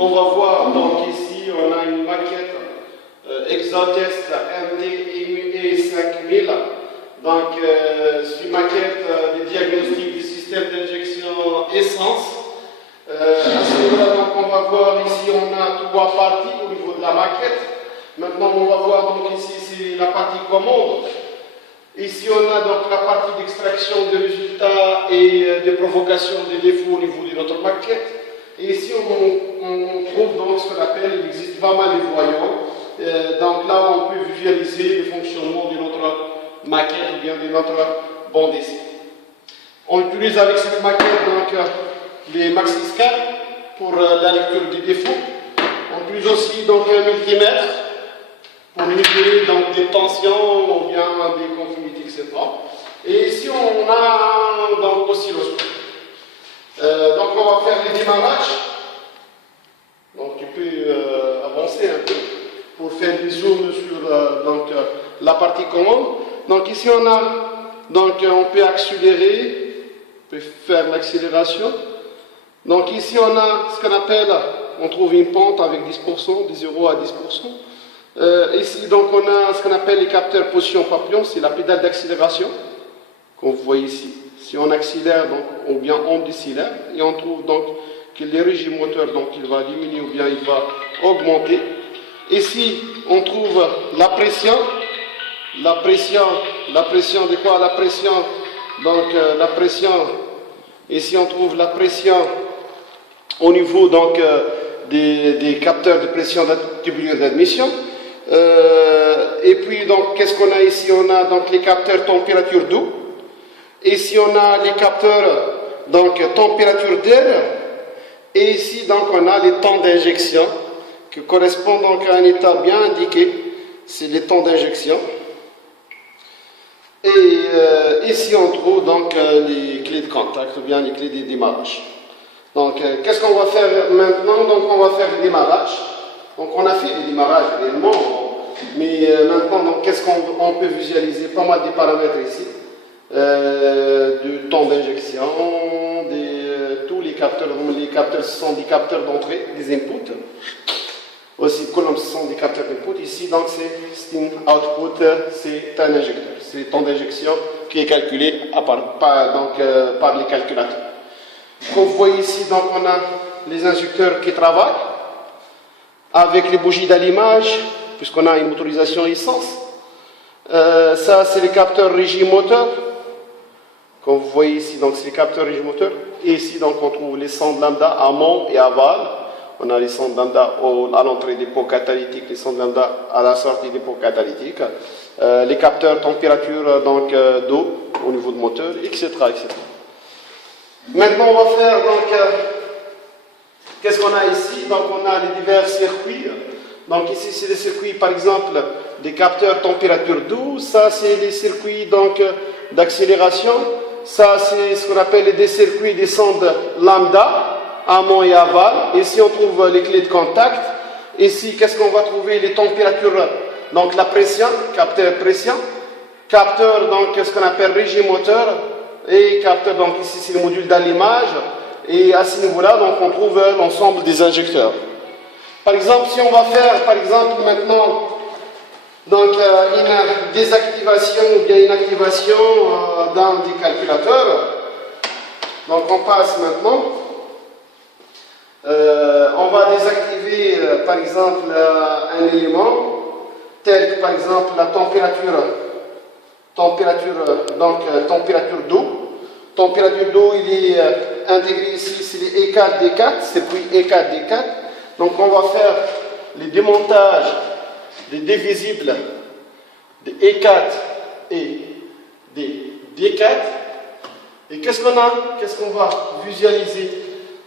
On va voir donc ici, on a une maquette Exotest MT 5000. Donc, c'est une maquette de diagnostic du système d'injection essence. À ce niveau-là, donc, on va voir ici, on a trois parties au niveau de la maquette. Maintenant, on va voir donc ici, c'est la partie commande. Ici, on a donc la partie d'extraction de résultats et de provocation des défauts au niveau de notre maquette. Et ici, on trouve donc ce qu'on appelle, il existe pas mal de voyants. Donc là, on peut visualiser le fonctionnement de notre maquette ou bien de notre bande d'essai. On utilise avec cette maquette donc les MaxiScan pour la lecture des défauts. On utilise aussi donc un multimètre pour mesurer donc des tensions ou bien des continuités, etc. Et ici, on a donc oscilloscope. Donc on va faire les démarrages. Donc tu peux avancer un peu pour faire des zooms sur la partie commande. Donc ici on a, donc on peut accélérer, on peut faire l'accélération. Donc ici on a ce qu'on appelle, on trouve une pente avec 10%, de 0 à 10%. Ici donc on a ce qu'on appelle les capteurs position papillon, c'est la pédale d'accélération, qu'on voit ici. Si on accélère donc, ou bien on décélère, et on trouve donc que le régime moteur donc il va diminuer ou bien il va augmenter. Ici on trouve la pression de quoi? La pression, donc la pression, ici on trouve la pression au niveau donc des capteurs de pression tubulaire d'admission. Et puis donc qu'est-ce qu'on a ici? On a donc les capteurs température d'eau. Ici on a les capteurs donc température d'air. Et ici donc on a les temps d'injection qui correspondent donc à un état bien indiqué. C'est les temps d'injection. Et ici on trouve donc les clés de contact ou bien les clés de démarrage. Donc qu'est-ce qu'on va faire maintenant? Donc on va faire le démarrage. Donc on a fait le démarrage réellement, mais maintenant donc qu'est-ce qu'on peut visualiser? Pas mal de paramètres ici, du temps d'injection, tous les capteurs. Les capteurs ce sont des capteurs d'entrée, des inputs. Aussi colonnes ce sont des capteurs d'input. Ici donc c'est un output, c'est un injecteur. C'est le temps d'injection qui est calculé par les calculateurs. Comme vous voyez ici, donc on a les injecteurs qui travaillent avec les bougies d'allumage, puisqu'on a une motorisation essence. Ça, c'est les capteurs régime moteur. Comme vous voyez ici, donc c'est les capteurs régime moteur. Et ici, donc on trouve les sondes lambda amont et aval. On a les sondes lambda à l'entrée des pots catalytiques, les sondes lambda à la sortie des pots catalytiques. Les capteurs température donc d'eau au niveau du moteur, etc., etc. Maintenant, on va faire donc qu'est-ce qu'on a ici? Donc on a les divers circuits. Donc ici c'est des circuits par exemple des capteurs température d'eau. Ça c'est des circuits donc d'accélération. Ça c'est ce qu'on appelle des circuits des sondes lambda, amont et aval. Ici on trouve les clés de contact. Ici qu'est-ce qu'on va trouver? Les températures, donc la pression, capteur pression, capteur donc ce qu'on appelle régime moteur et capteur, donc ici c'est le module d'allumage. Et à ce niveau-là, donc on trouve l'ensemble des injecteurs. Par exemple, si on va faire, par exemple, maintenant, donc une désactivation ou bien une activation dans des calculateurs, donc on passe maintenant, on va désactiver, par exemple, un élément, tel que, par exemple, la température d'eau. Température d'eau, il est intégré ici, c'est les E4, D4, circuit E4, D4. Donc on va faire les démontages des divisibles de E4 et des D4. Et qu'est-ce qu'on a? Qu'est-ce qu'on va visualiser?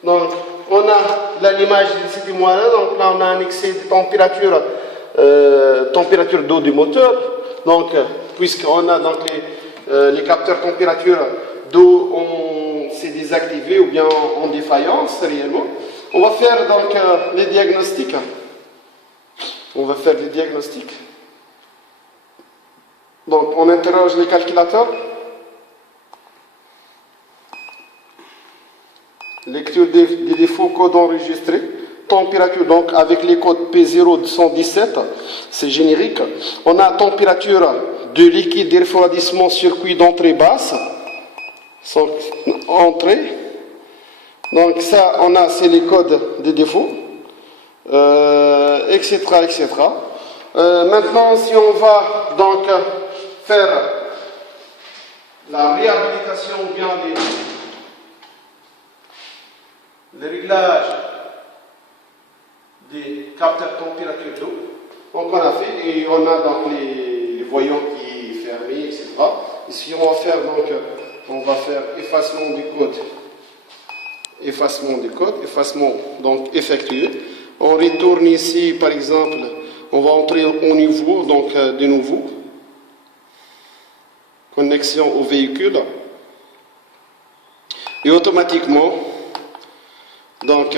Donc on a l'allumage de ce témoin-là, donc là on a un excès de température d'eau du moteur. Donc puisqu'on a donc les capteurs température d'eau s'est désactivé ou bien en défaillance réellement. On va faire donc les diagnostics. On va faire les diagnostics. Donc on interroge les calculateurs. Lecture des défauts code enregistrés. température, donc avec les codes P0 117, c'est générique. On a température de liquide de refroidissement, circuit d'entrée basse, entrée. Donc ça, on a, c'est les codes de défaut, etc., etc. Maintenant, si on va donc faire la réhabilitation ou bien les réglages des capteurs température d'eau, donc on a fait et on a donc les voyants qui sont fermés, etc. Ici, on va faire donc, on va faire effacement du code. Effacement donc effectué. On retourne ici, par exemple, on va entrer au niveau, donc de nouveau. Connexion au véhicule. Et automatiquement, donc,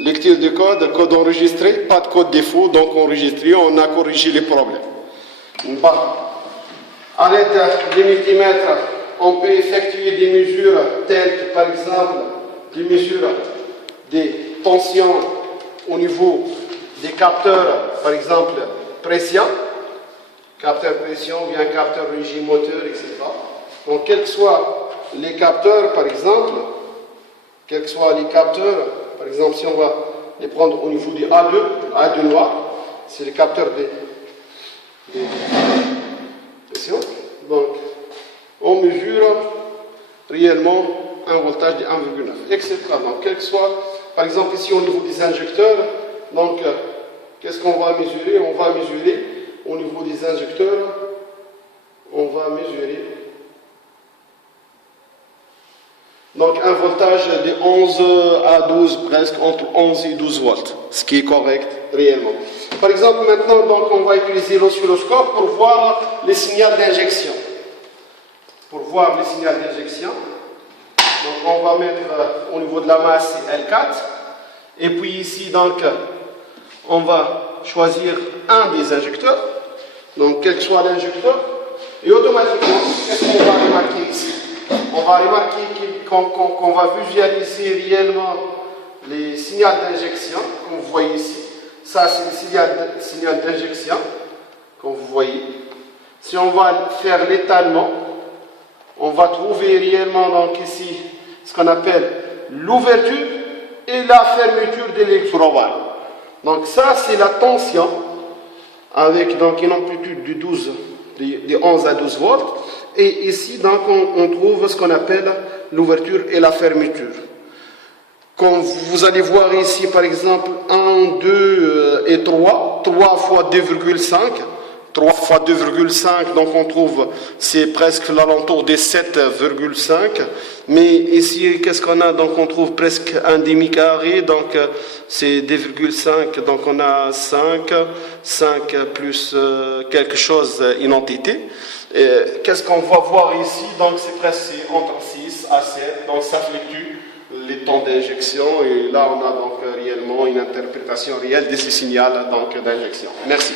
lecture de code enregistré, pas de code défaut, donc enregistré, on a corrigé les problèmes. À l'aide des multimètres, on peut effectuer des mesures telles que, par exemple, des mesures des tensions au niveau des capteurs, par exemple, pression, capteur pression ou bien capteur régime moteur, etc. Donc, quels que soient les capteurs, par exemple, si on va les prendre au niveau du A2 noir, c'est le capteur des pressions. Donc, on mesure réellement un voltage de 1,9, etc. Donc, quel que soit, par exemple, ici au niveau des injecteurs, donc, qu'est-ce qu'on va mesurer? On va mesurer au niveau des injecteurs, on va mesurer donc un voltage de 11 à 12, presque entre 11 et 12 volts, ce qui est correct réellement. Par exemple, maintenant, donc, on va utiliser l'oscilloscope pour voir les signaux d'injection. Donc, on va mettre au niveau de la masse L4. Et puis ici, donc, on va choisir un des injecteurs. Donc, quel que soit l'injecteur. Et automatiquement, qu'est-ce qu'on va remarquer ici? On va remarquer qu'on va visualiser réellement les signaux d'injection, comme vous voyez ici. Ça, c'est le signal d'injection, comme vous voyez. Si on va faire l'étalement, on va trouver réellement donc ici ce qu'on appelle l'ouverture et la fermeture de l'électrowall. Donc ça, c'est la tension avec donc une amplitude de 11 à 12 volts. Et ici, donc, on trouve ce qu'on appelle l'ouverture et la fermeture. Comme vous allez voir ici, par exemple, 1, 2 et 3, 3 fois 2,5. 3 fois 2,5, donc on trouve, c'est presque l'alentour des 7,5. Mais ici, qu'est-ce qu'on a? Donc on trouve presque un demi-carré, donc c'est 2,5, donc on a 5 plus quelque chose, une entité. Qu'est-ce qu'on va voir ici? Donc c'est presque entre 6 à 7, donc ça fluctue les temps d'injection, et là on a donc réellement une interprétation réelle de ces signaux d'injection. Merci.